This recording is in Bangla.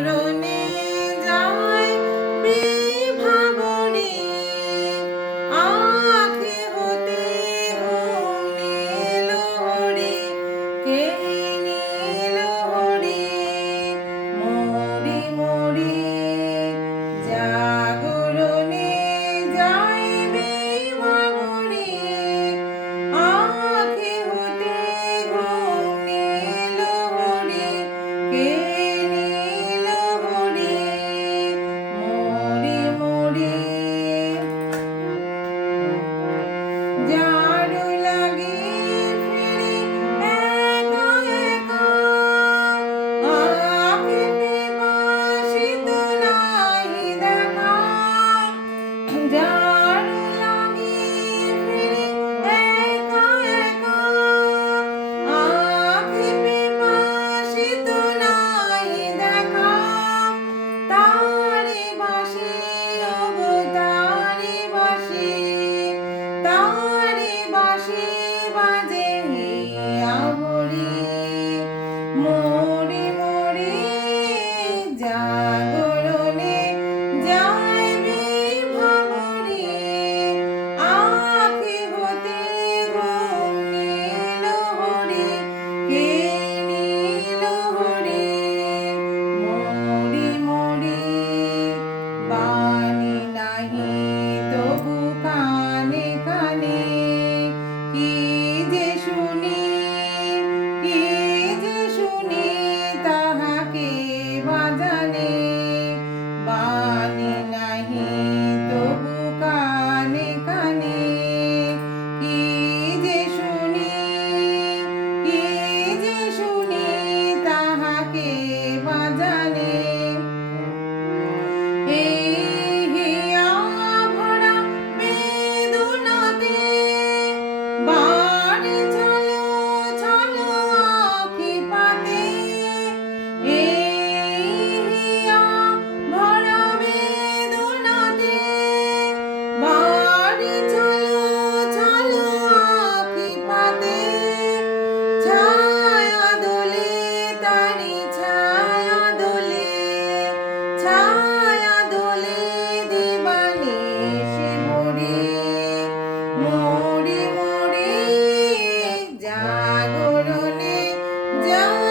চরণে যায় বিভাবরে আখি হতে নীল হরে কে নীল হরে? মরি মরি যায়। Дякую. more. জাগরণে যা